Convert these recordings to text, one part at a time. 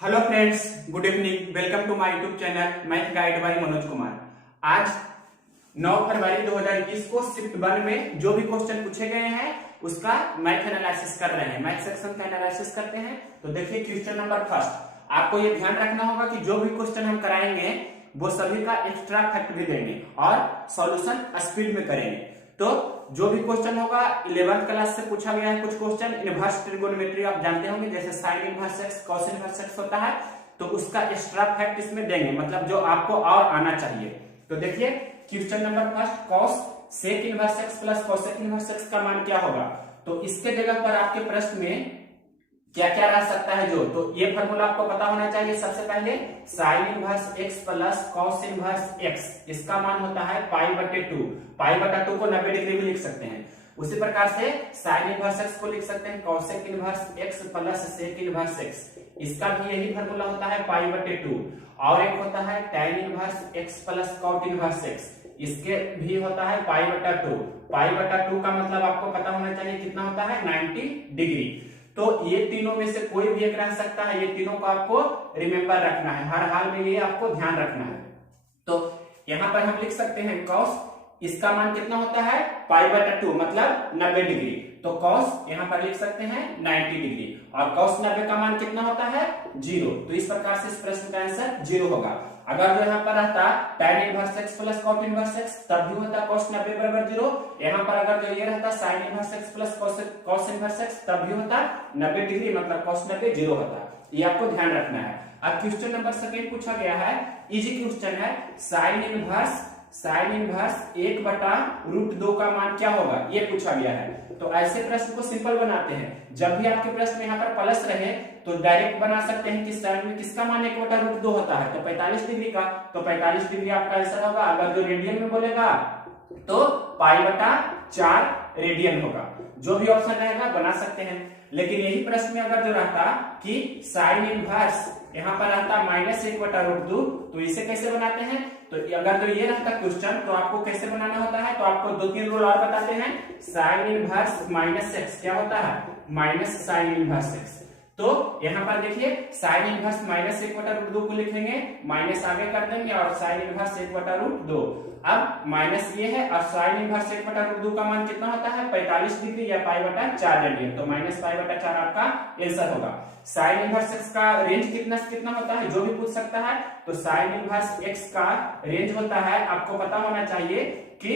Hello friends, good evening. Welcome to my YouTube channel math guide by Manoj Kumar. आज 9 फरवरी 2021 को shift 1 में जो भी क्वेश्चन पूछे गए हैं उसका मैथ एनालिसिस कर रहे हैं। मैथ सेक्शन का एनालिसिस करते हैं। तो देखिए क्वेश्चन नंबर फर्स्ट। आपको ये ध्यान रखना होगा कि जो भी क्वेश्चन हम कराएंगे वो सभी का एक्स्ट्रा फैक्ट भी देंगे और सॉल्यूशन स्पीड में करेंगे। तो जो भी क्वेश्चन होगा 11th क्लास से पूछा गया है। कुछ क्वेश्चन इनवर्स ट्रिगोनोमेट्री आप जानते होंगे, जैसे sine inverse x, cos inverse x होता है, तो उसका एक्स्ट्रा फैक्ट इसमें देंगे, मतलब जो आपको और आना चाहिए। तो देखिए question number first, cos sec inverse x plus cosec inverse x का मान क्या होगा। तो इसके जगह पर आपके प्रश्न में क्या क्या रह सकता है तो ये फॉर्मूला आपको पता होना चाहिए। सबसे पहले sine inverse x plus cos inverse x, इसका मान होता है पाई बटे 2। पाई बटा 2 को 90 डिग्री भी लिख सकते हैं। उसी प्रकार से साइन इनवर्स एक्स को लिख सकते हैं cosec inverse x plus sec inverse x, इसका भी यही फॉर्मूला होता है पाई बटे 2। और एक होता है tan inverse x plus cot inverse x, इसके भी होता है पाई बटा 2। पाई बटा 2 का मतलब आपको पता होना चाहिए कितना होता है, 90 डिग्री। तो ये तीनों में से कोई भी एक रह सकता है, ये तीनों को आपको रिमेंबर रखना है, हर हाल में ये आपको ध्यान रखना है। तो यहां पर हम लिख सकते हैं कॉस, इसका मान कितना होता है पाई बटा 2, मतलब 90 डिग्री। तो कॉस यहां पर लिख सकते हैं 90 डिग्री, और कॉस 90 का मान कितना होता है 0। तो इस प्रकार से इस प्रश्न का आंसर 0 होगा। अगर जो यहाँ पर रहता tan inverse x plus cot inverse x, तब भी होता cos 90 बराबर 0। यहाँ पर अगर जो ये रहता sin inverse x plus cos inverse x, तब भी होता 90 डिग्री, मतलब cos 90 0 होता। ये आपको ध्यान रखना है। अब क्वेश्चन नंबर सेकंड पूछा गया है, इजी क्वेश्चन है, साइन इनवर्स 1 बटा √2 का मान क्या होगा, ये पूछा गया है। तो ऐसे प्रश्न को सिंपल बनाते हैं। जब भी आपके प्रश्न में यहाँ पर प्लस रहे तो डायरेक्ट बना सकते हैं कि साइन में किसका मान 1 बटा √2 होता है, तो 45 डिग्री का। तो 45 डिग्री आपका आंसर होगा। अगर जो रेडियन में बोलेगा तो पाई बटा 4 रेडियन होगा। जो भी ऑप्शन रहेगा बना सकते हैं। लेकिन यही प्रश्न में अगर जो रहता कि साइन इनवर्स यहाँ पर रहता -1 बटा √2, तो इसे कैसे बनाते हैं। तो अगर जो ये रहता क्वेश्चन, तो आपको कैसे बनाना होता है, तो आपको 2-3 रूल और बताते हैं। साइन इनवर्स माइनस एक्स क्या होता है, माइनस साइन इनवर्स एक्स। तो यहाँ पर देखिए साइन इनवर्स -1 बटा √2 को लिखेंगे, माइनस आगे कर देंगे और साइन इनवर्स 1 बटा √2। अब माइनस ये है और साइन इनवर्स 1 बटा √2 का मान कितना होता है 45 डिग्री या पाई बटा 4 रेडियन। तो माइनस पाई बटा 4 आपका आंसर होगा। साइन इनवर्स एक्स का रेंज कितना होता है, जो भी पूछ सकता है। तो साइन इनवर्स एक्स का रेंज होता है, आपको पता होना चाहिए कि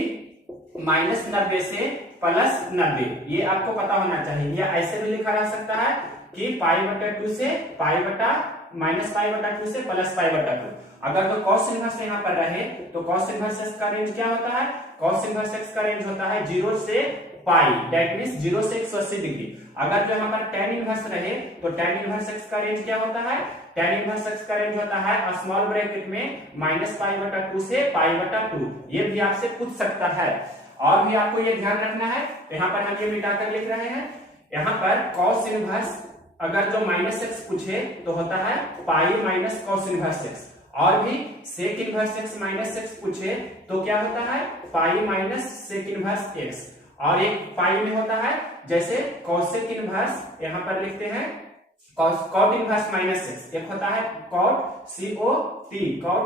-90 से +90, ये आपको पता होना चाहिए। या ऐसे भी लिखा जा सकता है कि पाई बटा 2 से पाई बटा -पाई/2 से +पाई/2। अगर तो cos इनवर्स यहाँ पर रहे तो cos इनवर्स एक्स का रेंज क्या होता है, cos इनवर्स एक्स का रेंज होता है 0 से पाई, दैट मींस 0 से 180 डिग्री। अगर जो यहाँ पर tan इनवर्स रहे तो tan इनवर्स एक्स का रेंज क्या होता है, tan इनवर्स एक्स का रेंज होता है स्मॉल ब्रैकेट में -पाई/2 से पाई/2। ये भी आपसे पूछ सकता है। और भी आपको ये ध्यान रखना है। तो यहाँ पर हम ये मिटाकर लिख रहे हैं। यहाँ पर cos इनवर्स अगर जो -x पूछे तो होता है pi minus cos inverse x, और भी सेक इनवर्स x -x पूछे तो क्या होता है pi minus sec inverse x। और एक पाई में होता है जैसे cosec इनवर्स, यहाँ पर लिखते हैं cot इनवर्स -x, एक होता है cot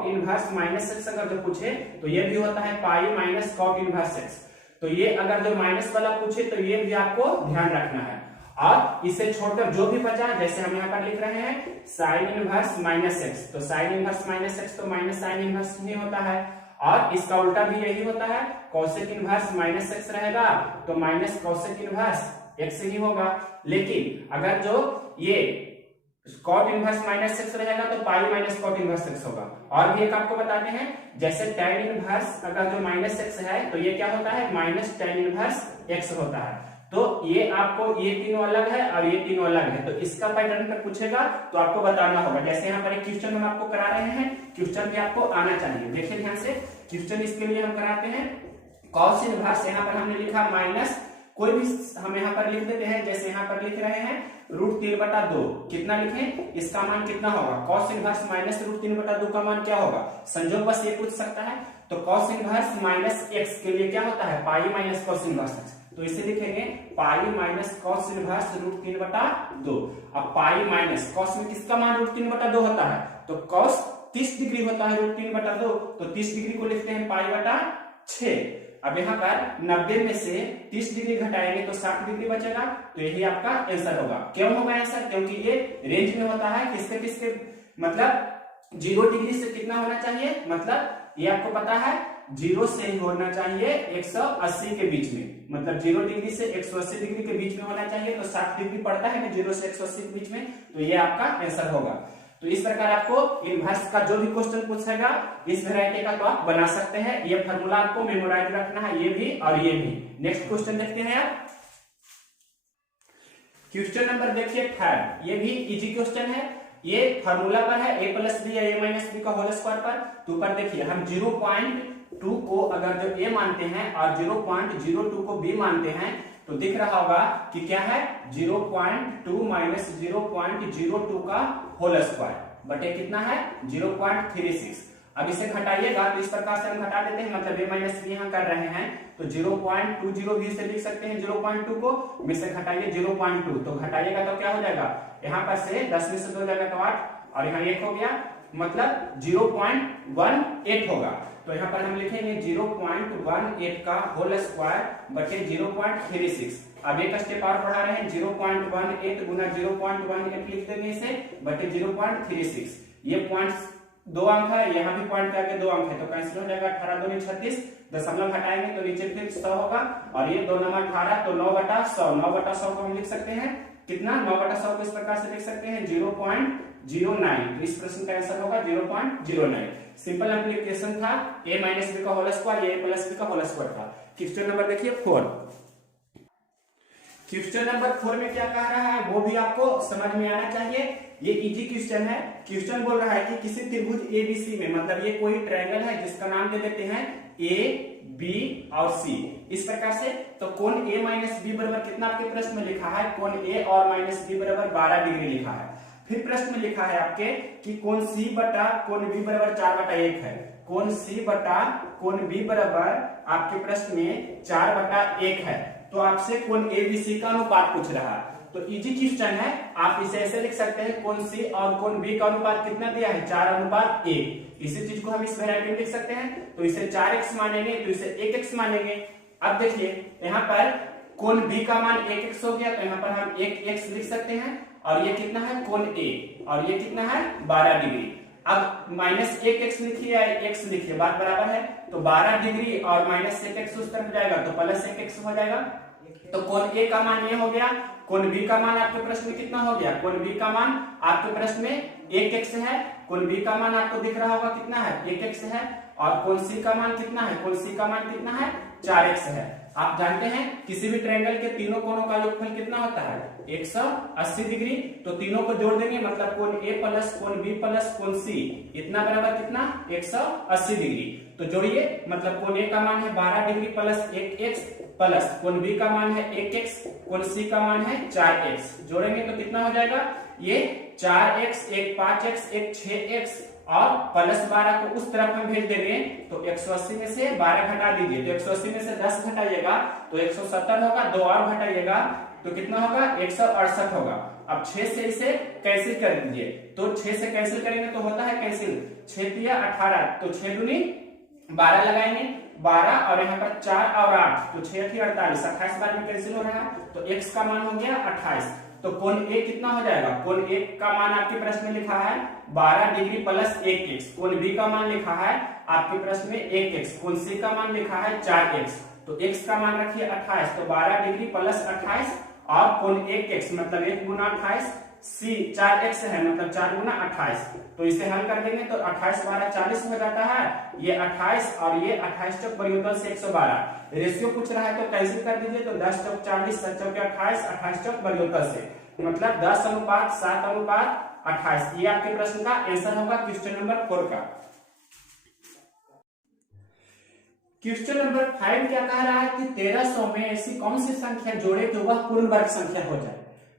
इनवर्स -x। अगर जो पूछे तो ये भी होता है pi minus cot inverse x। तो ये अगर जो माइनस वाला पूछे तो ये भी आपको ध्यान रखना है। और इसे छोड़कर जो भी बचा, जैसे हम यहाँ पर लिख रहे हैं साइन इनवर्स -x, तो साइन इनवर्स -x तो माइनस साइन इनवर्स ही होता है। और इसका उल्टा भी यही होता है, cosec इनवर्स -x रहेगा तो माइनस cosec इनवर्स x ही होगा। लेकिन अगर जो ये cot इनवर्स -x रहेगा तो pi minus cot inverse x होगा। और भी एक आपको बताते हैं, जैसे tan इनवर्स अगर जो -x है तो ये क्या होता है माइनस tan इनवर्स x होता है। तो ये आपको ये तीनों अलग है और ये तीनों अलग है। तो इसका पैटर्न पर पूछेगा तो आपको बताना होगा। जैसे यहाँ पर एक क्वेश्चन हम आपको करा रहे हैं, क्वेश्चन भी आपको आना चाहिए। देखिए ध्यान से क्वेश्चन, इसके लिए हम कराते हैं cos इनवर्स, यहाँ पर हमने लिखा माइनस, कोई भी हम यहाँ पर लिख देते हैं। जैसे यहाँ पर लिख रहे हैं √3/2, कितना लिखें, इसका मान कितना होगा, cos इनवर्स -√3/2 का मान क्या होगा। संजोग बस ये पूछ सकता है। तो cos इनवर्स -x के लिए क्या होता है pi minus cos inverse x। तो इसे लिखेंगे pi minus cos inverse root 3/2। अब पाई माइनस कॉस में किसका मान रूट 3/2 होता है, तो कॉस 30 डिग्री होता है रूट 3/2, तो 30 डिग्री को लिखते हैं पाई/6। अब यहाँ पर 90 में से 30 डिग्री घटाएंगे तो 60 डिग्री बचेगा, तो यही आपका आंसर होगा। क्यों होगा आंसर, क्योंकि ये रेंज में होता है किसके किसके, मतलब 0 डिग्री से कितना होना चाहिए, मतलब ये आपको पता है 0 से ही होना चाहिए 180 के बीच में, मतलब 0 डिग्री से 180 डिग्री के बीच में होना चाहिए, तो 60 डिग्री पड़ता है ना 0 से 180 के बीच में, तो ये आपका आंसर होगा। तो इस प्रकार आपको इनवर्स का जो भी क्वेश्चन पूछेगा इस वैरायटी का तो आप बना सकते हैं। ये फार्मूला आपको मेमोराइज रखना है, ये भी और ये भी। नेक्स्ट क्वेश्चन देखते हैं आप, क्वेश्चन नंबर देखिए 3, ये भी इजी क्वेश्चन है। ये फार्मूला पर है a प्लस बी या a माइनस बी का होल स्क्वायर पर। तो ऊपर देखिए हम 0.2 को अगर जो a मानते हैं और 0.02 को b मानते हैं, तो दिख रहा होगा कि क्या है 0.2 माइनस 0.02 का होल स्क्वायर बटे कितना है 0.36। अब इसे घटाइएगा तो इस प्रकार से हम घटा देते हैं, मतलब a माइनस बी यहाँ कर रहे हैं, तो 0.20 भी से लिख सकते हैं 0.2 को, में से घटाइए 0.2, तो घटाइएगा तो क्या हो जाएगा, यहाँ पर से 10 में से 2 जाएगा तो 8 और यहाँ 1 हो गया, मतलब 0.18 होगा। तो यहाँ पर हम लिखेंगे 0.18 का होल स्क्वायर बटे 0.36। अब एक स्टेप और बढ़ा रहे हैं, 0.18 गुना 0.18 लिख देंगे इसे बटे 0.36। ये पॉइंट्स 2 अंक है, यहाँ भी पॉइंट करके 2 अंक है, तो कैंसिल हो जाएगा, 18 दूनी 36, दशमलव हटाएंगे तो नीचे फिर 100 होगा, और ये 2 नंबर 18, तो 9/100, 9/100 को हम लिख सकते हैं कितना, 9/100 को इस प्रकार से लिख सकते हैं 0.09। तो इस प्रश्न का आंसर होगा 0.09। सिंपल एप्लीकेशन था, a माइनस बी का whole square, a plus B का होल स्क्वायर था। क्वेश्चन नंबर देखिए 4। क्वेश्चन नंबर 4 में क्या कह रहा है वो भी आपको समझ में आना चाहिए। ये इजी क्वेश्चन है। क्वेश्चन बोल रहा है कि किसी त्रिभुज एबीसी में, मतलब ये कोई ट्रायंगल है जिसका नाम दे देते हैं ए बी और सी, इस प्रकार से। तो कोण a माइनस बी बराबर कितना आपके प्रश्न में लिखा है, कोण a और माइनस बी बराबर 12 डिग्री लिखा है। फिर प्रश्न में लिखा है आपके कि कोण c बटा कोण b बराबर 4/1 है। कोण c बटा कोण b बराबर आपके प्रश्न में 4/1 है। तो आपसे कोण एबीसी का अनुपात पूछ रहा है, तो इजी क्वेश्चन है। आप इसे ऐसे लिख सकते हैं, कोण c और कोण b का अनुपात कितना दिया है 4:1। इसी चीज को हम इस वैरायटी में लिख सकते हैं, तो इसे 4x मानेंगे तो इसे 1x मानेंगे। अब देखिए यहाँ पर कोण b का मान 1x हो गया, तो यहाँ पर हम 1x लिख सकते हैं, और ये कितना है कोण a, और ये कितना है 12 डिग्री। अब माइनस 1x लिखिए या x लिखिए, बात बराबर है, तो 12 डिग्री और माइनस 1x उस तरफ जाएगा तो प्लस 1x हो जाएगा। तो कोण a का मान ये हो गया, कोण b का मान आपके प्रश्न में कितना हो गया, कोण b का मान आपके प्रश्न में 1x है, कोण b का मान आपको दिख रहा होगा कितना है 1x है, और कोण c का मान कितना है, कोण c का मान कितना है 4x है। आप जानते हैं किसी भी ट्रायंगल के तीनों कोणों का योगफल कितना होता है 180 डिग्री, तो तीनों को जोड़ देंगे, मतलब कोण a प्लस कोण b प्लस कोण c इतना बराबर कितना 180 डिग्री। तो जोड़िए, मतलब कोण a का मान है 12 डिग्री प्लस 1x प्लस कोण b का मान है 1x, कोण c का मान है 4x, जोड़ेंगे तो कितना हो जाएगा, ये 4x, एक 5x, एक 6x और प्लस 12 को उस तरफ हम भेज देंगे, तो 180 में से 12 घटा दीजिए, तो 180 में से 10 घटाइएगा तो 170 होगा, 2 और घटाइएगा तो कितना होगा 168 होगा। अब 6 से इसे कैंसिल कर दीजिए, तो 6 से कैंसिल करेंगे तो होता है कैंसिल, 6 तिया 18, तो 6 दूनी 12 लगाएंगे, 12 और यहाँ पर 4 और 8, तो 6 8 48, 28 बार में कैंसिल हो रहा है, तो x का मान हो गया 28। तो कोण a कितना हो जाएगा, कोण a का मान आपके प्रश्न में लिखा है 12 डिग्री प्लस 1x, कोण b का मान लिखा है आपके प्रश्न में 1x, कोण c का मान लिखा है 4x, तो x का मान रखिए 28, तो 12 डिग्री प्लस 28 और कोण 1x मतलब 1 गुना 28, c 4x है मतलब 4 गुना 28, तो इसे हल कर देंगे तो 28 12 40 हो जाता है, ये 28 और ये 28 चौक बरियोतल से 112, रेशियो पूछ रहा है तो कैंसिल कर दीजिए, तो 10 चौक 40, 7 चौक 28, 28 चौक बरियोतल से, मतलब 10:7:28। ये आपके प्रश्न का आंसर होगा क्वेश्चन नंबर 4 का। क्वेश्चन नंबर 5 क्या कह रहा है कि 1300 में ऐसी कौन सी संख्या जोड़े कि वह पूर्ण वर्ग संख्या हो जाए।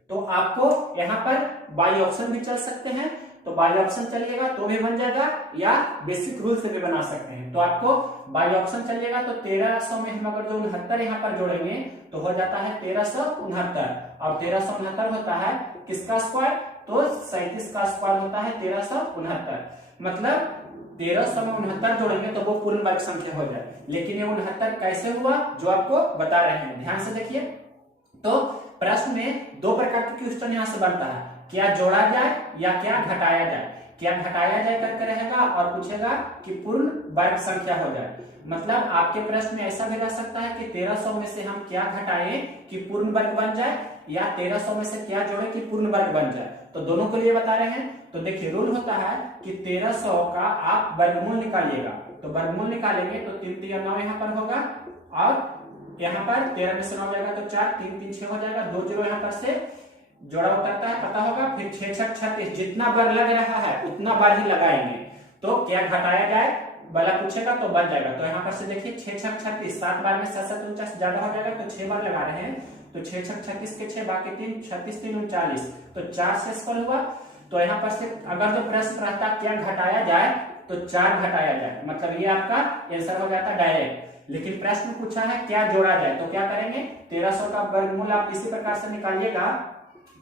तो आपको यहाँ पर बाई ऑप्शन भी चल सकते हैं, तो बाई ऑप्शन चलिएगा तो भी बन जाएगा, या बेसिक रूल से भी बना सकते हैं। तो आपको बाई ऑप्शन चलिएगा तो 1300 में हम अगर जो 69 यहाँ पर जोड़ेंगे तो हो जाता है 1369, और 1369 होता है किसका स्क्वायर, तो 37 का स्क्वायर होता है 1369। मतलब 1300 में 69 जोड़ेंगे तो वो पूर्ण वर्ग संख्या हो जाए। लेकिन ये 69 कैसे हुआ जो आपको बता रहे हैं, ध्यान से देखिए। तो प्रश्न में दो प्रकार के क्वेश्चन यहाँ से बनता है, क्या जोड़ा जाए या क्या घटाया जाए। क्या घटाया जाए करके रहेगा और पूछेगा कि पूर्ण वर्ग संख्या हो जाए। मतलब आपके प्रश्न में ऐसा भी रह सकता है कि 1300 में से हम क्या घटाएं कि पूर्ण वर्ग बन जाए, या 1300 में से क्या जोड़े कि पूर्ण वर्ग बन जाए। तो दोनों के लिए बता रहे हैं। तो देखिए रूल होता है कि 1300 का आप वर्गमूल निकालिएगा, तो वर्गमूल निकालेंगे तो 3 3 9 यहाँ पर होगा, और यहाँ पर 13 में से 9 जाएगा तो 4, 3 3 6 हो जाएगा, 2 0 यहाँ पर से जोड़ा उतरता है, पता होगा। फिर 6 6 36, जितना बार लग रहा है उतना बार ही लगाएंगे। तो क्या घटाया जाए वाला पूछेगा तो बन जाएगा। तो यहाँ पर से देखिए 6 6 36, 7 बार में 7 7 49 ज्यादा हो जाएगा, तो 6 बार लगा रहे हैं, तो 6 6 36 के 6 बाकी 3 36 3 39, तो 4 से स्क्वायर हुआ। तो यहाँ पर से अगर जो प्रश्न रहता क्या घटाया जाए तो 4 घटाया जाए, मतलब ये आपका आंसर हो जाता डायरेक्ट। लेकिन प्रश्न पूछा है क्या जोड़ा जाए, तो क्या करेंगे, 1300 का वर्गमूल आप इसी प्रकार से निकालिएगा।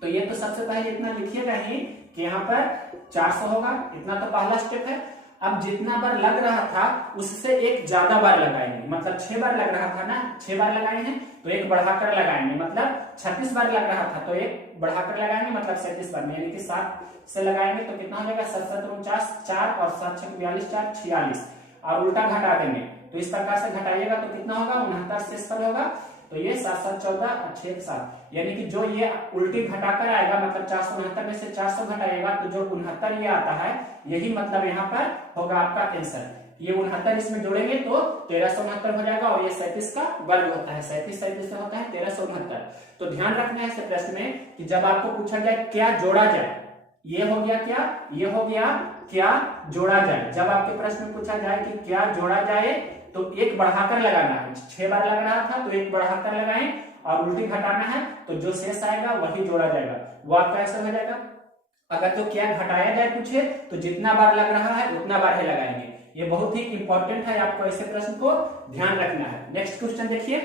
तो ये तो सबसे पहले इतना लिखिएगा ही कि यहाँ पर 400 होगा, इतना तो पहला स्टेप है। अब जितना बार लग रहा था उससे एक ज्यादा बार लगाएंगे, मतलब 6 बार लग रहा था ना, 6 बार लगाए हैं तो एक बढ़ाकर लगाएंगे, मतलब 36 बार लग रहा था तो एक बढ़ाकर लगाएंगे, मतलब 37 बार में, यानी कि 7 से लगाएंगे तो कितना हो जाएगा, 7 7 49, 4 और 7 6 42, 4 46, और उल्टा घटा देंगे। तो इस प्रकार से घटाइएगा तो कितना होगा, 69 से स्क्वायर होगा, तो ये 7 7 14 और 6 7, यानी कि जो ये उल्टी घटाकर आएगा, मतलब 469 में से 400 घटाएगा तो जो 69 ये आता है, यही मतलब यहाँ पर होगा आपका आंसर। ये 69 इसमें जोड़ेंगे तो 1369 हो जाएगा, और ये 37 का वर्ग होता है, 37 37 से होता है 1369। तो ध्यान रखना है इस प्रश्न में कि जब आपको पूछा जाए क्या जोड़ा जाए, ये हो गया क्या, ये हो गया क्या जोड़ा जाए। जब आपके प्रश्न में पूछा जाए कि क्या जोड़ा जाए तो एक बढ़ाकर लगाना है, 6 बार लग रहा था तो एक बढ़ाकर लगाएं, और उल्टी घटाना है तो जो शेष आएगा वही जोड़ा जाएगा, वो आपका आंसर हो जाएगा। अगर जो क्या घटाया जाए पूछे तो जितना बार लग रहा है उतना बार ही लगाएंगे। ये बहुत ही इंपॉर्टेंट है, आपको ऐसे प्रश्न को ध्यान रखना है। नेक्स्ट क्वेश्चन देखिए,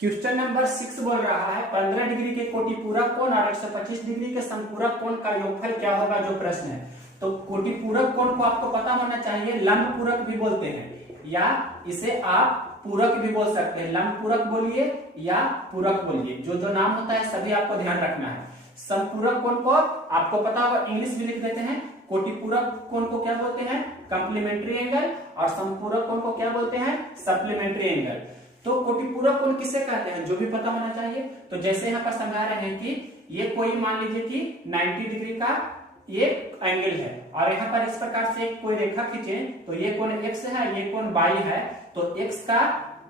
क्वेश्चन नंबर 6 बोल रहा है 15 डिग्री के कोटि पूरक कोण और 125 डिग्री के समपूरक कोण का योगफल क्या होगा, जो प्रश्न है। तो कोटि पूरक कोण को आपको पता होना चाहिए, लंब पूरक भी बोलते हैं, या इसे आप पूरक भी बोल सकते हैं। लंब पूरक बोलिए या पूरक बोलिए, जो जो नाम होता है सभी आपको ध्यान रखना है। समपूरक कोण को आपको पता होगा, इंग्लिश भी लिख देते हैं। कोटि पूरक कोण को क्या बोलते हैं, कंप्लीमेंट्री एंगल, और समपूरक कोण को क्या बोलते हैं, सप्लीमेंट्री एंगल। तो कोटि पूरक कोण किसे कहते हैं, जो भी पता होना चाहिए। तो जैसे यहाँ पर समझा रहे हैं कि ये कोई मान लीजिए कि 90 डिग्री का ये एंगल है, और यहाँ पर इस प्रकार से कोई रेखा खींचे तो ये कोण x है, ये कोण y है, तो x का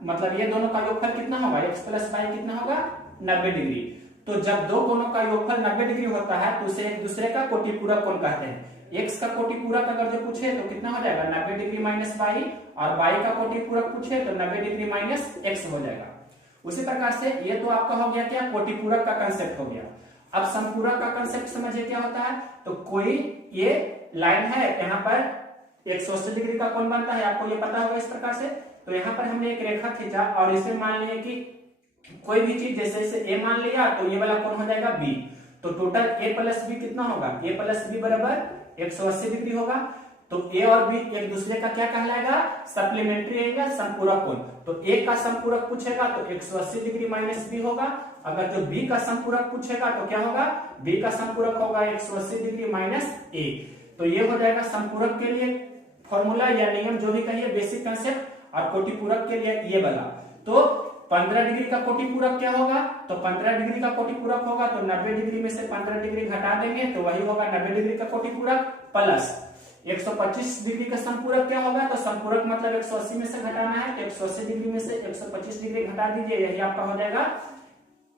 मतलब ये दोनों का योगफल कितना होगा, x प्लस y कितना होगा, 90 डिग्री। तो जब दो कोणों का योगफल 90 डिग्री होता है तो उसे एक दूसरे का कोटि पूरक कोण कहते हैं। x का कोटि पूरक अगर जो पूछे तो कितना हो जाएगा, 90 डिग्री माइनस y, और y का कोटि पूरक पूछे तो 90 डिग्री माइनस x हो जाएगा। उसी प्रकार से ये तो आपका हो गया क्या, कोटि पूरक का कंसेप्ट हो गया। अब समपूरक का कंसेप्ट समझिए क्या होता है। तो कोई ये लाइन है, यहाँ पर 180 डिग्री का कोण बनता है, आपको ये पता होगा इस प्रकार से। तो यहाँ पर हमने एक रेखा खींचा और इसे मान लिया कि कोई भी चीज जैसे इसे a मान लिया तो ये वाला कोण हो जाएगा b। तो टोटल a प्लस b कितना होगा, a प्लस b बराबर 180 डिग्री होगा। तो a और b एक दूसरे का क्या कहलाएगा, सप्लीमेंट्री एंगल, समपूरक कोण। तो a का समपूरक पूछेगा तो 180 डिग्री माइनस b होगा। अगर जो b का समपूरक पूछेगा तो क्या होगा, b का समपूरक होगा 180 डिग्री माइनस a। तो ये हो जाएगा समपूरक के लिए फॉर्मूला या नियम, जो भी कहिए, बेसिक कंसेप्ट। और कोटि पूरक के लिए ये वाला। तो 15 डिग्री का कोटि पूरक क्या होगा, तो 15 डिग्री का कोटि पूरक होगा तो 90 डिग्री में से 15 डिग्री घटा देंगे तो वही होगा 90 डिग्री का कोटि पूरक, प्लस 125 डिग्री का समपूरक क्या होगा, तो समपूरक मतलब 180 में से घटाना है, तो 180 डिग्री में से 125 डिग्री घटा दीजिए, यही आपका हो जाएगा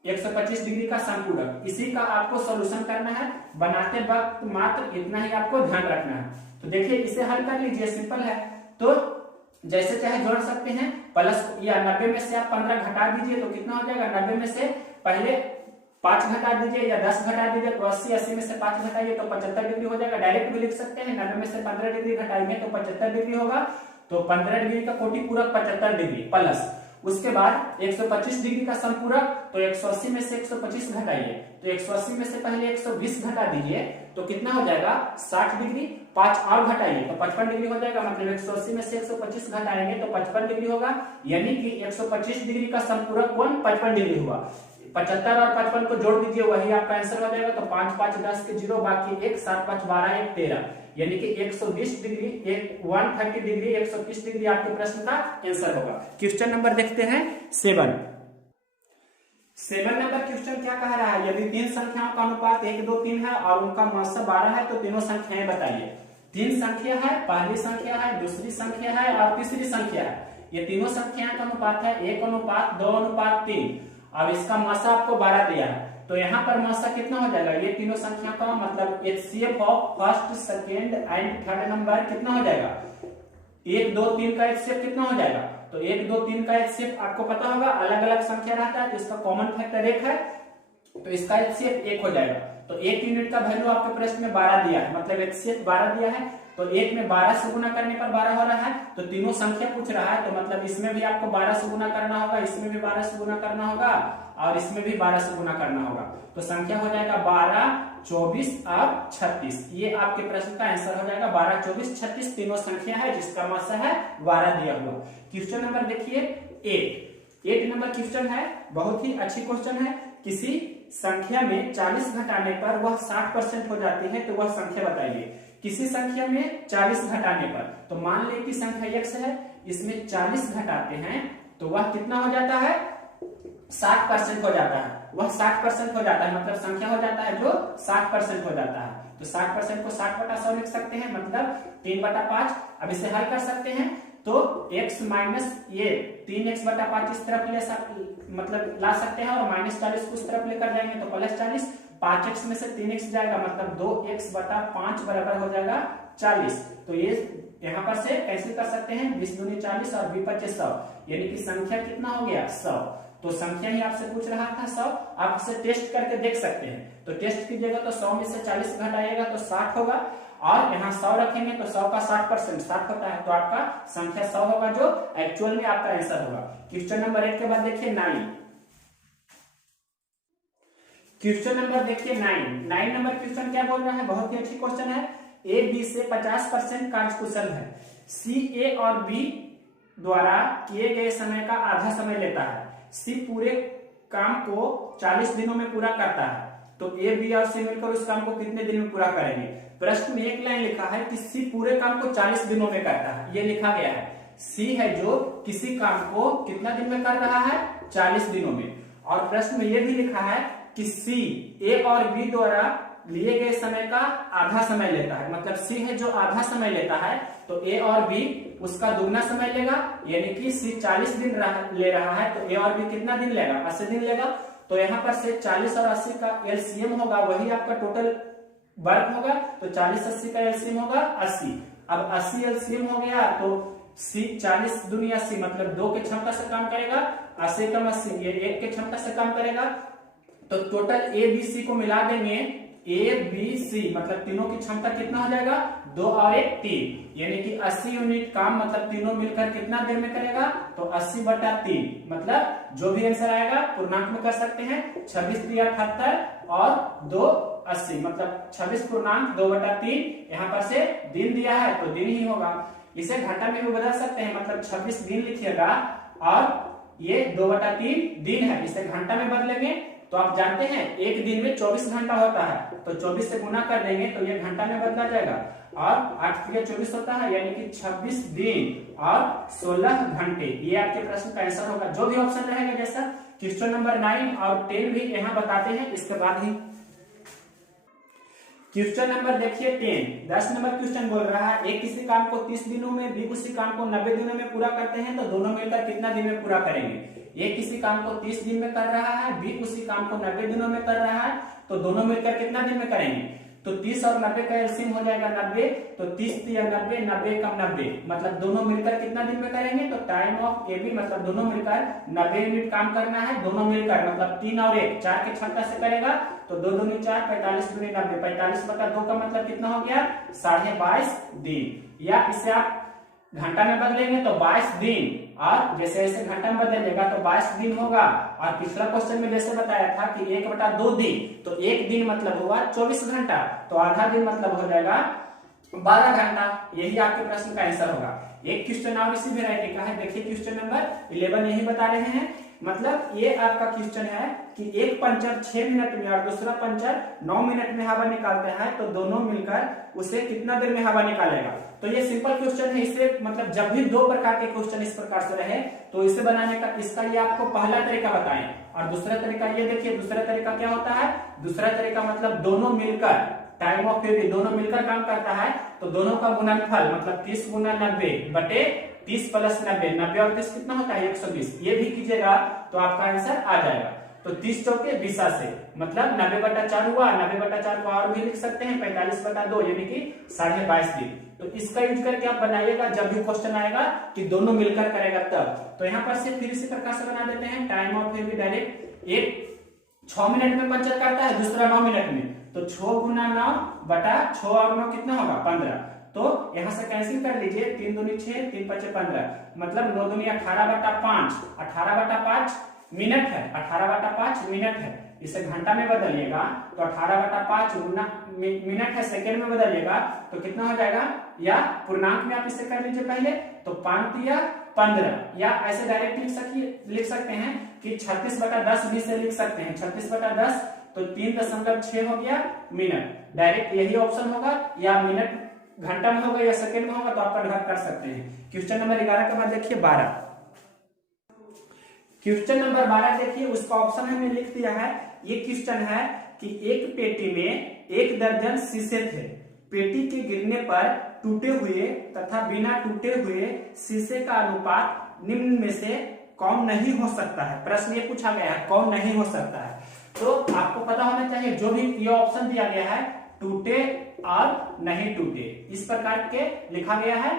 125 डिग्री का समपूरक। इसी का आपको सॉल्यूशन करना है, बनाते वक्त मात्र इतना ही आपको ध्यान रखना है। तो देखिए इसे हल कर लीजिए, सिंपल है। तो जैसे चाहे जोड़ सकते हैं, प्लस या 90 में से आप 15 घटा दीजिए तो कितना हो जाएगा, 90 में से पहले 5 घटा दीजिए या 10 घटा दीजिए तो 80 में से 5 घटाइए तो 75 डिग्री हो जाएगा। डायरेक्ट भी लिख सकते हैं, 90 में से 15 डिग्री घटाएंगे तो 75 डिग्री होगा। तो 15 डिग्री का कोटि पूरक 75 डिग्री प्लस उसके बाद 125 डिग्री का समपूरक, तो 180 में से 125 घटाइए तो 180 में से पहले 120 घटा दीजिए तो कितना हो जाएगा 60 डिग्री। 5 और घटाइए तो 55 डिग्री हो जाएगा। मतलब 180 में से 125 घटाएंगे तो 55 डिग्री होगा, यानी कि 125 डिग्री का समपूरक कोण 55 डिग्री हुआ। 75 और 55 को जोड़ दीजिए, वही आपका आंसर हो जाएगा। तो 5 5 10 के 0 बाकी 1 7 5 12 1 13, यानी कि 120 डिग्री 130 डिग्री 130 डिग्री आपके प्रश्न का आंसर होगा। क्वेश्चन नंबर देखते हैं 7 नंबर क्वेश्चन क्या कह रहा है, यदि 3 संख्याओं का अनुपात 1 2 3 है और उनका मात्रा 12 है तो तीनों संख्याएं बताइए। 3 संख्या है, पहली संख्या है, दूसरी संख्या है और तीसरी संख्या है। ये तीनों संख्याओं का अनुपात है 1:2:3 और इसका मात्रा आपको 12 दिया है। तो यहाँ पर मात्रा कितना हो जाएगा, ये तीनों संख्या का मतलब HCF of first second and third number कितना हो जाएगा, 1 2 3 का HCF कितना हो जाएगा। तो 1 2 3 का HCF आपको पता होगा, अलग अलग संख्या रहता है तो इसका कॉमन फैक्टर 1 है तो इसका HCF 1 हो जाएगा। तो 1 यूनिट का वैल्यू आपके प्रश्न में 12 दिया है, मतलब HCF 12 दिया है। तो 1 में 12 से गुना करने पर 12 हो रहा है, तो तीनों संख्या पूछ रहा है तो मतलब इसमें भी आपको 12 से गुना करना होगा, इसमें भी 12 से गुना करना होगा और इसमें भी 12 से गुना करना होगा। तो संख्या हो जाएगा 12 24 और 36। ये आपके प्रश्न का आंसर हो जाएगा 12 24 36 तीनों संख्या है जिसका मात्रा है 12 दिया हुआ। क्वेश्चन नंबर देखिए 8 नंबर क्वेश्चन है, बहुत ही अच्छी क्वेश्चन है। किसी संख्या में 40 घटाने पर वह 60% हो जाती है तो वह संख्या बताइए। किसी संख्या में 40 घटाने पर, तो मान लें कि संख्या x है, इसमें 40 घटाते हैं तो वह कितना हो जाता है 60% हो जाता है। वह 60% हो जाता है, मतलब संख्या हो जाता है जो 60% हो जाता है। तो 60% को 60/100 लिख सकते हैं, मतलब 3/5। अब इसे हल कर सकते हैं तो x माइनस ये 3x/5 इस तरफ ले मतलब ला सकते हैं और -40 को उस तरफ लेकर जाएंगे तो +40। 5x में से 3x जाएगा, मतलब 2x/5 बराबर हो जाएगा 40। तो ये यहाँ पर से कैसे कर सकते हैं, 20 दूनी 40 और 20 25 100, यानी कि संख्या कितना हो गया 100। तो संख्या ही आपसे पूछ रहा था 100, आप इसे टेस्ट करके देख सकते हैं। तो टेस्ट कीजिएगा तो 100 में से 40 घटाइएगा तो 60 होगा और यहाँ 100 रखेंगे तो 100 का 60% 60 होता है, तो आपका संख्या 100 होगा जो एक्चुअल में आपका आंसर होगा। क्वेश्चन नंबर 8 के बाद देखिए 9। क्वेश्चन नंबर देखिए 9 नंबर क्वेश्चन क्या बोल रहा है, बहुत ही अच्छी क्वेश्चन है। ए बी से 50% कार्यकुशल है, सी ए और बी द्वारा किए गए समय का आधा समय लेता है, सी पूरे काम को 40 दिनों में पूरा करता है, तो ए बी और सी मिलकर उस काम को कितने दिन में पूरा करेंगे। प्रश्न में एक लाइन लिखा है कि सी पूरे काम को 40 दिनों में करता है, ये लिखा गया है। सी है जो किसी काम को कितना दिन में कर रहा है 40 दिनों में, और प्रश्न में यह भी लिखा है कि सी ए और बी द्वारा लिए गए समय का आधा समय लेता है, मतलब सी है जो आधा समय लेता है तो ए और बी उसका दुगना समय लेगा, यानी कि सी 40 दिन ले रहा है तो ए और बी कितना दिन लेगा 80 दिन लेगा। तो यहाँ पर से 40 और 80 का एलसीएम होगा, वही आपका टोटल वर्क होगा, तो 40 80 का एलसीएम होगा 80। अब 80 एलसीएम हो गया तो सी 40 दूनी 80, मतलब 2 के क्षमता से काम करेगा, 80 कम 80 ये 1 के क्षमता से काम करेगा। तो टोटल ए बी सी को मिला देंगे, ए बी सी मतलब तीनों की क्षमता कितना हो जाएगा 2 और 1 3, यानी कि 80 यूनिट काम मतलब तीनों मिलकर कितना देर में करेगा तो 80/3, मतलब जो भी आंसर आएगा पूर्णांक में कर सकते हैं। 26 3 78 और 2 80, मतलब 26 पूर्णांक 2/3। यहाँ पर से दिन दिया है तो दिन ही होगा, इसे घंटा में भी बदल सकते हैं, मतलब 26 दिन लिखिएगा और ये 2/3 दिन है, इसे घंटा में बदलेंगे तो आप जानते हैं एक दिन में 24 घंटा होता है, तो 24 से गुना कर देंगे तो ये घंटा में बदला जाएगा और 8 3 24 होता है, यानी कि 26 दिन और 16 घंटे। ये आपके प्रश्न का आंसर होगा, जो भी ऑप्शन रहेगा जैसा। क्वेश्चन नंबर 9 और 10 भी यहाँ बताते हैं, इसके बाद ही क्वेश्चन नंबर देखिए 10 नंबर क्वेश्चन बोल रहा है एक किसी काम को 30 दिनों में, बी उसी काम को 90 दिनों में पूरा करते हैं तो दोनों मिलकर कितना दिन में पूरा करेंगे। एक किसी काम को 30 दिन में कर रहा है, बी उसी काम को 90 दिनों में कर रहा है तो दोनों मिलकर कितना दिन में करेंगे। तो 30 और 90 का एलसीएम हो जाएगा 90, तो 30 या 90, 90 कम 90, मतलब दोनों मिलकर कितना दिन में करेंगे, तो टाइम ऑफ ए बी मतलब दोनों मिलकर 90 मिनट काम करना है, दोनों मिलकर मतलब 3 और 1 4 के क्षमता से करेगा, तो 2 दूनी 4, 45 दूनी 90, 45/2 का मतलब कितना हो गया 22.5 दिन। या इसे आप घंटा में बदलेंगे तो 22 दिन, और जैसे जैसे घंटा में बदलेगा तो 22 दिन होगा। और पिछला क्वेश्चन में जैसे बताया था कि 1/2 दिन, तो 1 दिन मतलब हुआ 24 घंटा, तो आधा दिन मतलब हो जाएगा 12 घंटा। यही आपके प्रश्न का आंसर होगा। एक क्वेश्चन और इसी वेराइटी का है, देखिए क्वेश्चन नंबर 11 यही बता रहे हैं। मतलब ये आपका क्वेश्चन है कि एक पंचर 6 मिनट में और दूसरा पंचर 9 मिनट में हवा निकालता है, तो दोनों मिलकर उसे कितना देर में हवा निकालेगा। तो ये सिंपल क्वेश्चन है। इसे मतलब जब भी 2 प्रकार के क्वेश्चन इस प्रकार से रहे तो इसे बनाने का इसका ये आपको पहला तरीका बताएं, और दूसरा तरीका ये देखिए, दूसरा तरीका क्या होता है, दूसरा तरीका मतलब दोनों मिलकर टाइम ऑफ पीरियड दोनों मिलकर काम करता है, तो दोनों का गुणनफल मतलब 30 गुना 90 बटे 30 प्लस 90, 90 और 30 कितना होता है 120, ये भी कीजिएगा तो आपका आंसर आ जाएगा। तो 30 चौके 20 से मतलब 90/4 हुआ, 90/4 को और भी लिख सकते हैं 45/2 यानी कि 22.5 दिन। तो इसका यूज करके आप बनाइएगा जब भी क्वेश्चन आएगा कि दोनों मिलकर करेगा तब। तो यहाँ पर से फिर इसी प्रकार से बना देते हैं। टाइम ऑफ फिर भी डायरेक्ट एक 6 मिनट में पंचर करता है, दूसरा 9 मिनट में, तो 6 गुना 9 बटा 6 और 9 कितना होगा 15। तो यहां से कैंसिल कर लीजिए, 3 दूनी 6, 3 पचे 15, मतलब 9 दूनी 18/5, 18/5 मिनट है, 18/5 मिनट है। इसे घंटा में बदलिएगा तो 18/5 गुना मिनट है, सेकेंड में बदलिएगा तो कितना हो जाएगा, या पूर्णांक में आप इसे कर लीजिए पहले, तो 5 या 15, या ऐसे डायरेक्ट लिख सकते हैं कि 36/10 भी से लिख सकते हैं, 36/10 तो 3.6 हो गया मिनट। डायरेक्ट यही ऑप्शन होगा, या मिनट घंटा में होगा या सेकंड में होगा, तो आप कन्वर्ट कर सकते हैं। क्वेश्चन नंबर 11 के बाद देखिए 12। क्वेश्चन नंबर 12 देखिए, उसका ऑप्शन हमने लिख दिया है। ये क्वेश्चन है कि एक पेटी में 1 दर्जन शीशे थे, पेटी के गिरने पर टूटे हुए तथा बिना टूटे हुए शीशे का अनुपात निम्न में से कौन नहीं हो सकता है। प्रश्न ये पूछा गया है कौन नहीं हो सकता है, तो आपको पता होना चाहिए जो भी ये ऑप्शन दिया गया है टूटे और नहीं टूटे इस प्रकार के लिखा गया है।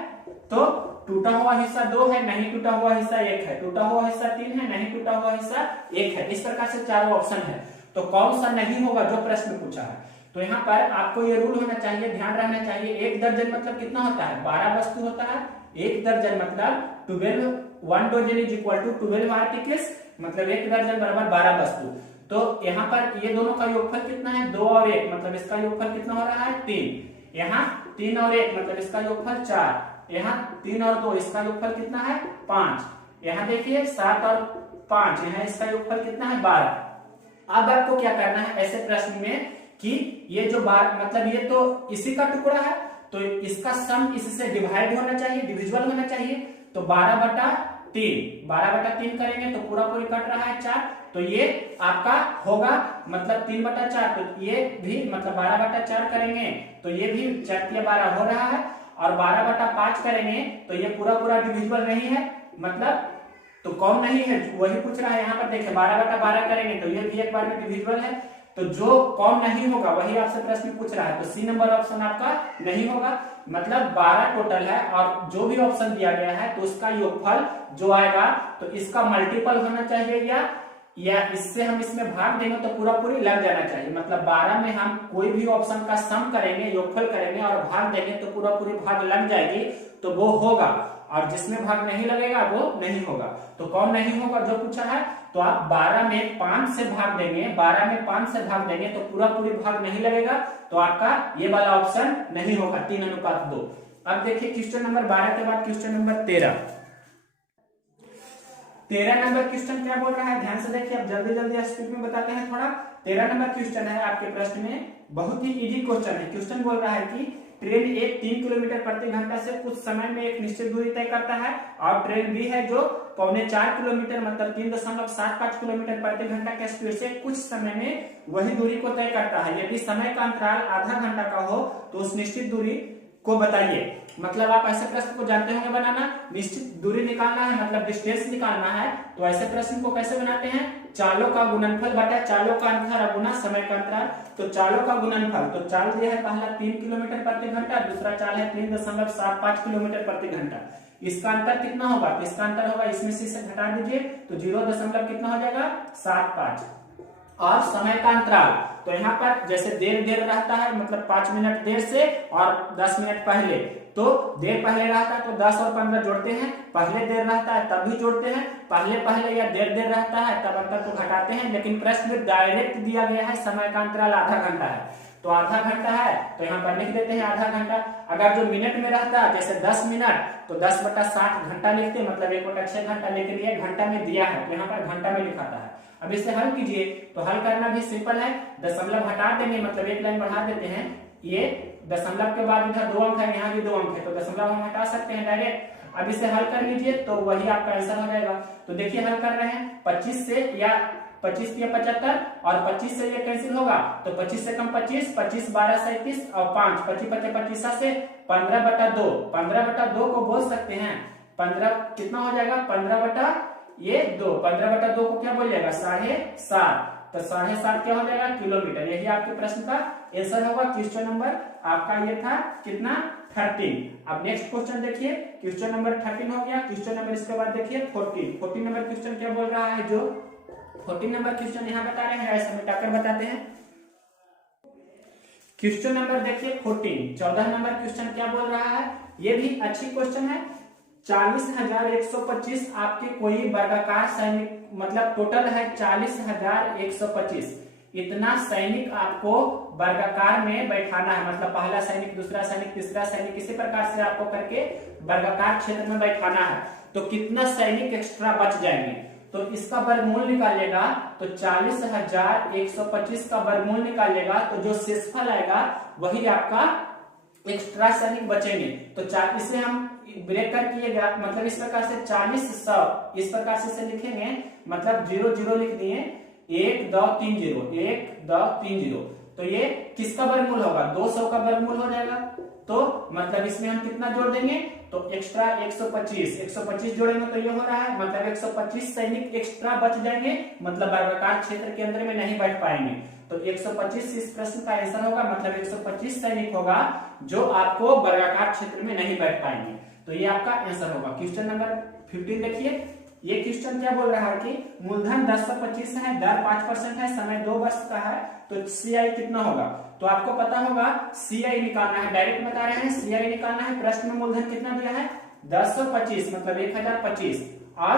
तो टूटा हुआ हिस्सा 2 है, नहीं टूटा हुआ हिस्सा 1 है, टूटा हुआ हिस्सा 3 है, नहीं टूटा हुआ हिस्सा 1 है, इस प्रकार से 4 ऑप्शन है। तो कौन सा नहीं होगा जो प्रश्न पूछा है। तो यहाँ पर आपको ये रूल होना चाहिए, ध्यान रहना चाहिए। 1 दर्जन मतलब कितना होता है 12 वस्तु होता है। 1 दर्जन मतलब 12, 1 dozen is equal to 12 articles, मतलब 1 दर्जन बराबर 12 वस्तु। तो यहाँ पर ये दोनों का योगफल कितना है 2 और 1, मतलब इसका योगफल कितना हो रहा है 3। यहाँ 3 और 1 मतलब इसका योगफल 4। यहाँ 3 और 2 इसका योगफल कितना है 5। यहाँ देखिए 7 और 5, यहाँ इसका योगफल कितना है 12। अब आपको क्या करना है ऐसे प्रश्न में कि ये जो 12 मतलब ये तो इसी का टुकड़ा है, तो इसका सम इससे डिवाइड होना चाहिए, डिविजिबल होना चाहिए। तो 12/3, 12/3 करेंगे तो पूरा पूरी कट रहा है 4, तो ये आपका होगा मतलब 3/4। तो ये भी मतलब 12/4 करेंगे तो ये भी 4 × 12 हो रहा है, और 12/5 करेंगे तो ये पूरा पूरा डिविजिबल नहीं है, मतलब तो कौन नहीं है वही पूछ रहा है। यहाँ पर देखिए 12/12 करेंगे तो ये भी एक बार में डिविजिबल है, तो जो कौन नहीं होगा वही आपसे प्रश्न पूछ रहा है। तो सी नंबर ऑप्शन आपका नहीं होगा, मतलब 12 टोटल है और जो भी ऑप्शन दिया गया है तो उसका योगफल जो आएगा तो इसका मल्टीपल होना चाहिए, या इससे हम इसमें भाग देंगे तो पूरा पूरी लग जाना चाहिए। मतलब 12 में हम कोई भी ऑप्शन का सम करेंगे, योगफल करेंगे और भाग देंगे तो पूरा पूरी भाग लग जाएगी, तो वो होगा, और जिसमें भाग नहीं लगेगा वो नहीं होगा। तो कौन नहीं होगा जो पूछा है, तो आप 12 में 5 से भाग देंगे, 12 में 5 से भाग देंगे तो पूरा पूरी भाग नहीं लगेगा, तो आपका ये वाला ऑप्शन नहीं होगा 3:2। अब देखिए क्वेश्चन नंबर 12 के बाद क्वेश्चन नंबर 13 नंबर क्वेश्चन क्या बोल रहा है, ध्यान से देखिए। अब जल्दी जल्दी स्पीड में बताते हैं थोड़ा। 13 नंबर क्वेश्चन है आपके प्रश्न में, बहुत ही इजी क्वेश्चन है। क्वेश्चन बोल रहा है कि ट्रेन एक 3 किलोमीटर प्रति घंटा से कुछ समय में एक निश्चित दूरी तय करता है, और ट्रेन बी है जो 3.25 किलोमीटर मतलब 3.75 किलोमीटर प्रति घंटा के स्पीड से कुछ समय में वही दूरी को तय करता है। यदि समय का अंतराल आधा घंटा का हो तो उस निश्चित दूरी को बताइए। मतलब आप ऐसे प्रश्न को जानते होंगे बनाना, निश्चित दूरी निकालना है मतलब डिस्टेंस निकालना है, तो ऐसे प्रश्न को कैसे बनाते हैं, चालों का गुणनफल बटा चालों का अंतर गुना समय का अंतराल। तो चालों का गुणनफल, तो चाल दिया है पहला 3 किलोमीटर प्रति घंटा, दूसरा चाल है 3.75 किलोमीटर प्रति घंटा। इसका अंतर कितना होगा? तो इसका अंतर होगा, इसमें से घटा दीजिए तो 0 दशमलव कितना हो जाएगा 75। और समय का अंतराल, तो यहाँ पर जैसे देर रहता है, मतलब 5 मिनट देर से और 10 मिनट पहले, तो देर पहले रहता है तो 10 और 15 जोड़ते हैं, पहले देर रहता है तब भी जोड़ते हैं, पहले या देर रहता है तब अंतर को घटाते हैं। लेकिन प्रश्न में डायरेक्ट दिया गया है समय का अंतराल आधा घंटा है, तो आधा घंटा है तो यहाँ पर लिख देते हैं आधा घंटा। अगर जो मिनट में रहता है जैसे 10 मिनट तो 10/60 घंटा लिखते हैं, मतलब 1/6 घंटा, लेकिन ये घंटा में दिया है तो यहाँ पर घंटा में लिखाता है। अब इसे हल कीजिए, तो हल करना भी सिंपल है, दशमलव हटा देंगे, मतलब एक लाइन बढ़ा देते हैं, ये दशमलव के बाद इधर 2 अंक है, यहाँ भी 2 अंक है, तो दशमलव हम हटा सकते हैं डायरेक्ट। अब इसे हल कर लीजिए तो वही आपका आंसर हो जाएगा। तो देखिए हल कर रहे हैं 25 से, या 25 या 75 और 25 से ये कैंसिल होगा, तो 25 से कम 25, 25 12 37 और 5, 25 25 से 15/2, 15/2 को बोल सकते हैं 15 कितना हो जाएगा 15/2, 15/2 को क्या बोलिएगा 7.5, तो 7.5 क्या हो जाएगा किलोमीटर। यही आपके प्रश्न का आंसर होगा। क्वेश्चन नंबर आपका ये था कितना 13। अब नेक्स्ट क्वेश्चन देखिए, क्वेश्चन नंबर 13 हो गया। क्वेश्चन नंबर इसके बाद देखिए 14 नंबर क्वेश्चन क्या बोल रहा है, जो 14 नंबर क्वेश्चन यहाँ बता रहे हैं, ऐसा मिटाकर बताते हैं। क्वेश्चन नंबर देखिए 14 नंबर क्वेश्चन क्या बोल रहा है, ये भी अच्छी क्वेश्चन है। 40,125 आपके कोई वर्गाकार सैनिक, मतलब टोटल है 40,125, इतना सैनिक आपको वर्गाकार में बैठाना है, मतलब पहला सैनिक, दूसरा सैनिक, तीसरा सैनिक, इसी प्रकार से आपको करके वर्गाकार क्षेत्र में बैठाना है। तो कितना सैनिक एक्स्ट्रा बच जाएंगे, तो इसका वर्गमूल निकालिएगा, तो 40,125 का वर्गमूल निकालिएगा तो जो शेषफल आएगा वही आपका एक्स्ट्रा सैनिक बचेंगे। तो इसे हम ब्रेक कर किएगा, मतलब इस प्रकार से 40,100 इस प्रकार से लिखेंगे, मतलब 0 लिख दिए, 1 2 3 0, 1 2 3 0, तो ये किसका वर्गमूल होगा 200 का वर्गमूल हो जाएगा। तो मतलब इसमें हम कितना जोड़ देंगे, तो एक्स्ट्रा 125 जोड़ेंगे तो ये हो रहा है, मतलब 125 सैनिक एक्स्ट्रा बच जाएंगे, मतलब वर्गाकार क्षेत्र के अंदर में नहीं बैठ पाएंगे। तो 125 इस प्रश्न का आंसर होगा, मतलब 125 सैनिक होगा जो आपको वर्गाकार क्षेत्र में नहीं बैठ पाएंगे। तो ये आपका आंसर होगा। क्वेश्चन नंबर 15 देखिए, ये क्वेश्चन क्या बोल रहा है कि मूलधन 1025 है, दर 5% है, समय 2 वर्ष का है, तो CI कितना होगा। तो आपको पता होगा CI निकालना है, डायरेक्ट बता रहे हैं CI निकालना है। प्रश्न में मूलधन कितना दिया है 1025, मतलब 1025, और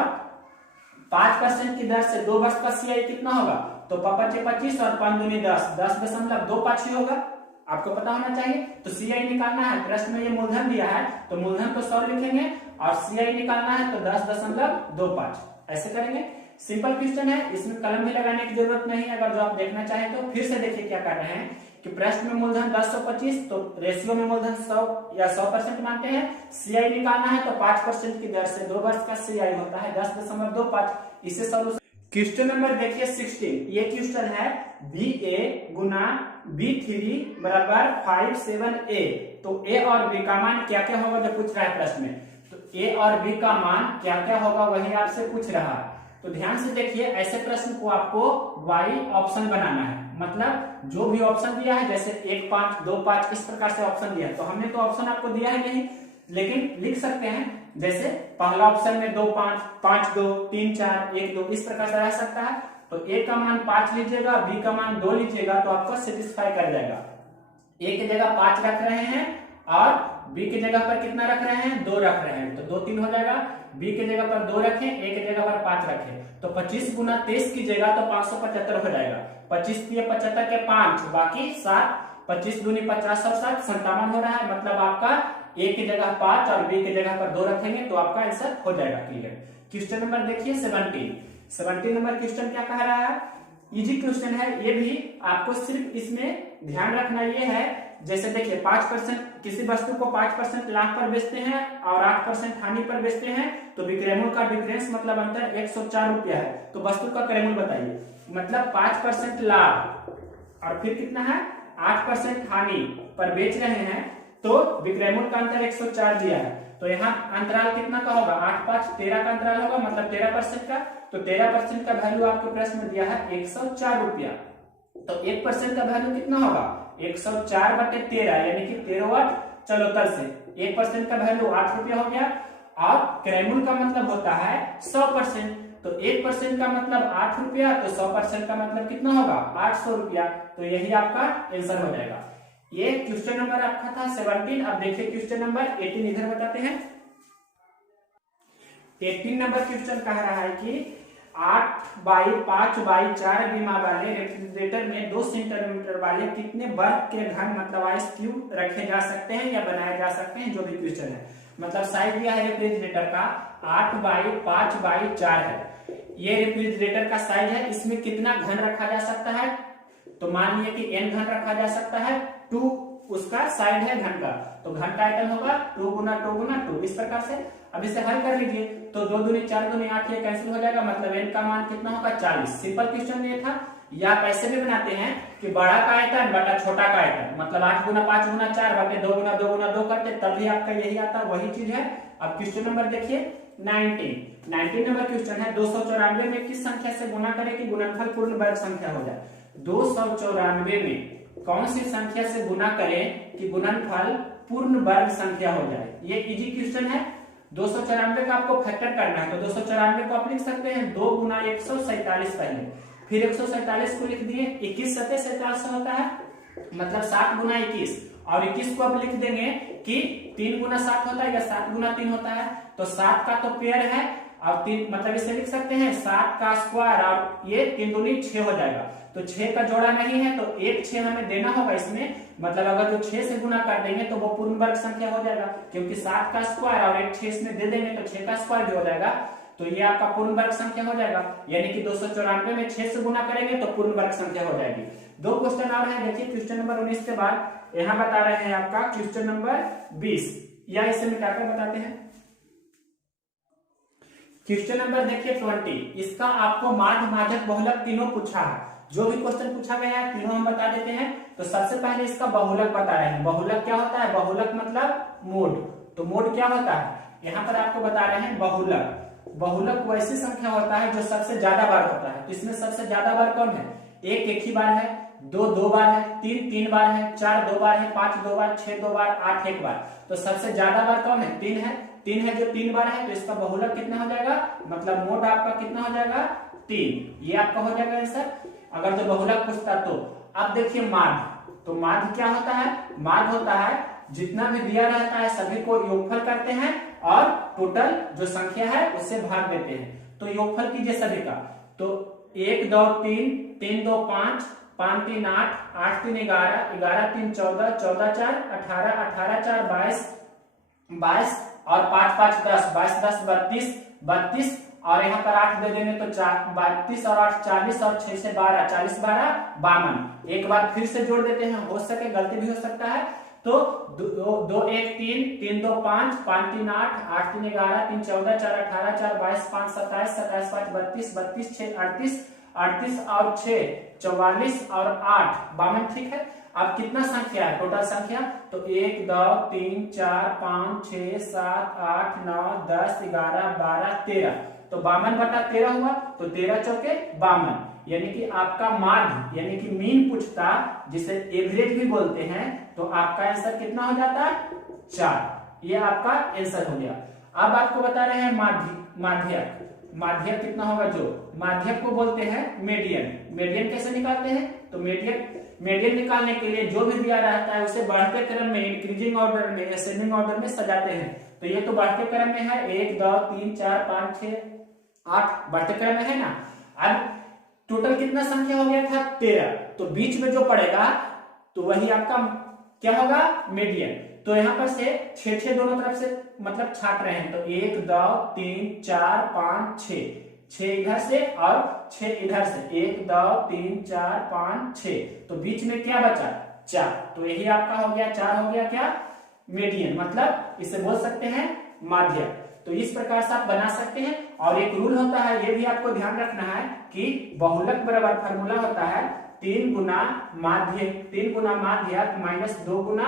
5% की दर से 2 वर्ष का CI कितना होगा, तो 5×5 और 5 दूनी 10, 10.25 होगा, आपको पता होना चाहिए। तो CI निकालना है, प्रश्न में ये मूलधन दिया है तो मूलधन को 100 लिखेंगे, और CI निकालना है तो 10.25, ऐसे करेंगे। सिंपल क्वेश्चन है, इसमें कलम भी लगाने की जरूरत नहीं है। अगर जो आप देखना चाहें तो फिर से देखिए क्या कर रहे हैं कि प्रश्न में मूलधन 1025, तो रेशियो में मूलधन 100 या 100% मानते हैं। CI निकालना है तो 5% की दर से 2 वर्ष का CI होता है 10.25, इसे सॉल्यूशन। क्वेश्चन नंबर देखिए 16, ये क्वेश्चन है BA गुना B3 बराबर 57A, तो A और B का मान क्या क्या होगा जो पूछ रहा है प्रश्न में। तो A और B का मान क्या क्या होगा वही आपसे पूछ रहा है। तो ध्यान से देखिए, ऐसे प्रश्न को आपको Y ऑप्शन बनाना है, मतलब जो भी ऑप्शन दिया है, जैसे 1 5 2 5 इस प्रकार से ऑप्शन दिया है, तो हमने तो ऑप्शन आपको दिया है नहीं, लेकिन लिख सकते हैं, जैसे पहला ऑप्शन में 2 5 5 2 3 4 1 2 इस प्रकार से रह सकता है। तो A का मान 5 लीजिएगा, B का मान 2 लीजिएगा, तो आपको सेटिस्फाई कर जाएगा। A की जगह 5 रख रहे हैं और B की जगह पर कितना रख रहे हैं 2 रख रहे हैं, तो 2 3 हो जाएगा। B की जगह पर 2 रखें, A की जगह पर 5 रखें, तो 25 गुना 23 कीजिएगा तो 575 हो जाएगा। 25 दिए 75 के 5 बाकी 7, 25 दूनी 50 और 7 57 हो रहा है, मतलब आपका A की जगह 5 और B की जगह पर 2 रखेंगे तो आपका आंसर हो जाएगा क्लियर। क्वेश्चन नंबर देखिए 17 नंबर क्वेश्चन क्या कह रहा है, इजी क्वेश्चन है ये भी। आपको सिर्फ इसमें ध्यान रखना ये है, जैसे देखिए 5% किसी वस्तु को 5% लाभ पर बेचते हैं और 8% हानि पर बेचते हैं, तो विक्रयमूल्य का डिफरेंस मतलब अंतर 104 रुपया है। तो वस्तु का क्रयमूल्य बताइए, मतलब 5% लाभ और फिर कितना है 8% हानि पर बेच रहे हैं, तो विक्रयमूल्य का अंतर 104 दिया है। तो यहाँ अंतराल कितना का होगा 8 5 13 का अंतराल होगा, मतलब 13% का। तो 13% का वैल्यू आपके प्रश्न में दिया है 104 रुपया। तो 1% का वैल्यू कितना होगा 104/13 यानी कि 13 चलो तल से 1% का वैल्यू 8 रुपया हो गया। और क्रैमुल का मतलब होता है 100%, तो 1% का मतलब 8 रुपया, तो 100% का मतलब कितना होगा 800 रुपया। तो यही आपका आंसर हो जाएगा। ये क्वेश्चन नंबर आपका था 17। अब देखिए क्वेश्चन नंबर 18 इधर बताते हैं। 18 नंबर क्वेश्चन कह रहा है कि 8x5x4 बीमा वाले रेफ्रिजरेटर में 2 सेंटीमीटर वाले कितने बर्फ के घन मतलब आइस क्यूब रखे जा सकते हैं या बनाए जा सकते हैं, जो भी क्वेश्चन है। मतलब साइज दिया है रेफ्रिजरेटर का 8x5x4 है। ये रेफ्रिजरेटर का साइज है, इसमें कितना घन रखा जा सकता है, तो मान लिया कि n घन रखा जा सकता है, 2 उसका साइड है घन का, तो घन का आयतन होगा 2 × 2 × 2 इस प्रकार से। अब इसे हल कर लीजिए तो 2 दूनी 4 दूनी 8 ये कैंसिल हो जाएगा, मतलब n का मान कितना होगा 40। सिंपल क्वेश्चन ये था। या कैसे भी बनाते हैं कि बड़ा का आयतन बटा छोटा का आयतन, मतलब 8 × 5 × 4 बटे 2 × 2 × 2 करते तभी आपका यही आता, वही चीज है। अब क्वेश्चन नंबर देखिए 19 नंबर क्वेश्चन है 294 में किस संख्या से गुना करें कि गुणनफल पूर्ण वर्ग संख्या हो जाए। 294 में कौन सी संख्या से गुना करें कि गुणनफल पूर्ण वर्ग संख्या हो जाए। ये इजी क्वेश्चन है। 294 का आपको फैक्टर करना है, तो 294 को आप लिख सकते हैं 2 × 147 पहले, फिर 147 को लिख दिए, 21 7 47 होता है, मतलब 7 × 21, और 21 को आप लिख देंगे कि 3 × 7 होता है या 7 × 3 होता है, तो 7 का तो पेयर है और 3 मतलब इसे लिख सकते हैं 7 का स्क्वायर, और ये 3 दूनी 6 हो जाएगा, तो 6 का जोड़ा नहीं है तो 1 6 हमें देना होगा इसमें, मतलब अगर जो 6 से गुना कर देंगे तो वो पूर्ण वर्ग संख्या हो जाएगा, क्योंकि 7 का स्क्वायर और 1 6 इसमें दे देंगे तो 6 का स्क्वायर भी हो जाएगा, तो ये आपका पूर्ण वर्ग संख्या हो जाएगा। यानी कि 294 में 6 से गुना करेंगे तो पूर्ण वर्ग संख्या हो जाएगी। 2 क्वेश्चन और है, देखिए क्वेश्चन नंबर 19 के बाद यहाँ बता रहे हैं आपका क्वेश्चन नंबर 20, या इसे मिटाकर बताते हैं। क्वेश्चन नंबर देखिए 20, इसका आपको माध्य माध्यक बहुलक तीनों पूछा है। जो भी क्वेश्चन पूछा गया है तीनों हम बता देते हैं। तो सबसे पहले इसका बहुलक बता रहे हैं। बहुलक क्या होता है, बहुलक मतलब मोड, तो मोड क्या होता है यहाँ पर आपको बता रहे हैं बहुलक। बहुलक वैसी संख्या होता है जो सबसे ज्यादा बार होता है, तो इसमें सबसे ज्यादा बार कौन है, 1 एक ही बार है, 2 2 बार है, 3 3 बार है, 4 2 बार है, 5 2 बार, 6 2 बार, 8 1 बार, तो सबसे ज्यादा बार कौन है 3 है। 3 है जो 3 बार है, तो इसका बहुलक कितना हो जाएगा, मतलब मोड आपका कितना हो जाएगा 3, ये आपका हो जाएगा आंसर अगर जो बहुलक पूछता तो। अब देखिए माध्य, तो माध्य क्या होता है, माध्य होता है जितना भी दिया रहता है सभी को योगफल करते हैं और टोटल जो संख्या है उससे भाग देते हैं। तो योगफल कीजिए सभी का, तो 1 2 3 3 2 5 5 3 8 8 3 11 11 3 14 14 4 18 18 4 22 22 और 5 5 10 22 10 32 32 और यहाँ पर 8 दे देंगे तो 32 और 8 40 और 6 से 12 40 12 52। एक बार फिर से जोड़ देते हैं, हो सके गलती भी हो सकता है। तो 2 1 3 3 2 5 5 3 8 8 3 11 3 14 4 18 4 22 5 27 27 5 32 32 6 38 38 और 6 44 और 8 52, ठीक है। अब कितना संख्या है टोटल संख्या, तो 1 2 3 4 5 6 7 8 9 10 11 12 13, तो 52/13 हुआ, तो 13 चौके 52, यानी कि आपका माध्य यानी कि मीन पूछता जिसे एवरेज भी बोलते हैं, तो आपका आंसर कितना हो जाता 4, ये आपका आंसर हो गया। अब आपको बता रहे हैं माध्यक, माध्यक कितना होगा, जो माध्यक को बोलते हैं मीडियन। मीडियन कैसे निकालते हैं, तो मीडियन निकालने के लिए जो भी दिया रहता है उसे बढ़ते क्रम में इंक्रीजिंग ऑर्डर में असेंडिंग ऑर्डर में सजाते हैं। तो ये तो बढ़ते क्रम में है, 1 2 3 4 5 6 8 बढ़ते क्रम में है ना। अब टोटल कितना संख्या हो गया था 13, तो बीच में जो पड़ेगा तो वही आपका क्या होगा मीडियन। तो यहाँ पर से 6 6 दोनों तरफ से मतलब छाट रहे हैं, तो 1 2 3 4 5 6 6 इधर से और 6 इधर से, 1 2 3 4 5 6, तो बीच में क्या बचा 4, तो यही आपका हो गया 4 हो गया क्या मीडियन, मतलब इसे बोल सकते हैं माध्यक। तो इस प्रकार से आप बना सकते हैं। और एक रूल होता है, ये भी आपको ध्यान रखना है कि बहुलक बराबर फार्मूला होता है 3 गुना माध्यक माइनस 2 गुना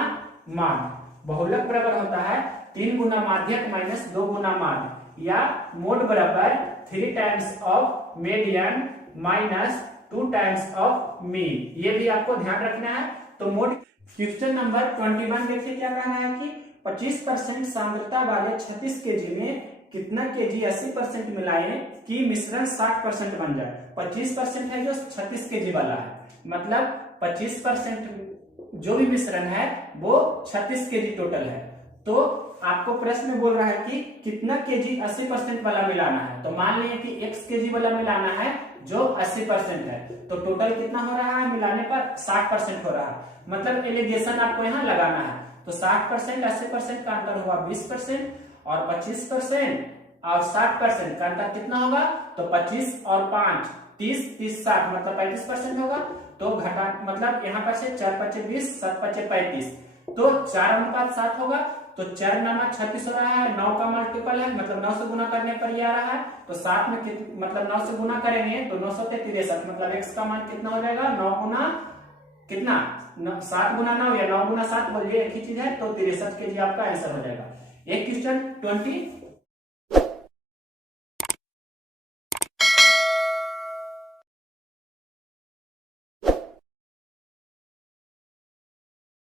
माध्य। बहुलक बराबर होता है 3 गुना माध्यक माइनस 2 गुना माध्य, या मोड बराबर 3 times of median minus 2 times of mean. ये भी आपको ध्यान रखना है। तो मोड क्वेश्चन नंबर 21 देखिए क्या कहना है कि 25% सांद्रता वाले 36 केजी में कितना केजी 80% मिलाएं कि मिश्रण 60% बन जाए। 25% है जो 36 केजी वाला है, मतलब 25% जो भी मिश्रण है वो 36 केजी टोटल है। तो आपको प्रश्न में बोल रहा है कि कितना केजी 80% वाला मिलाना है। तो मान लीजिए कि x केजी वाला मिलाना है जो 80% है, तो टोटल कितना हो रहा है मिलाने पर 60% हो रहा है। मतलब एलिगेशन आपको यहाँ लगाना है। तो 60% 80% का अंतर हुआ 20% और 25% और 60% का अंतर कितना होगा, तो 25 और 5 30 30 60 मतलब 35% होगा। तो घटा मतलब यहाँ पर से 4 5 20 7 5 35, तो 4:7 होगा। तो 4 9 36 हो रहा है, 9 का मल्टीपल है मतलब 9 से गुना करने पर ये आ रहा है। तो 7 में मतलब 9 से गुना करेंगे तो 9 से 63 मतलब x का मान कितना हो जाएगा 9 गुना कितना 7 गुना 9 या 9 गुना 7 बोलिए एक ही चीज है। तो 63 केजी आपका आंसर हो जाएगा। एक क्वेश्चन 20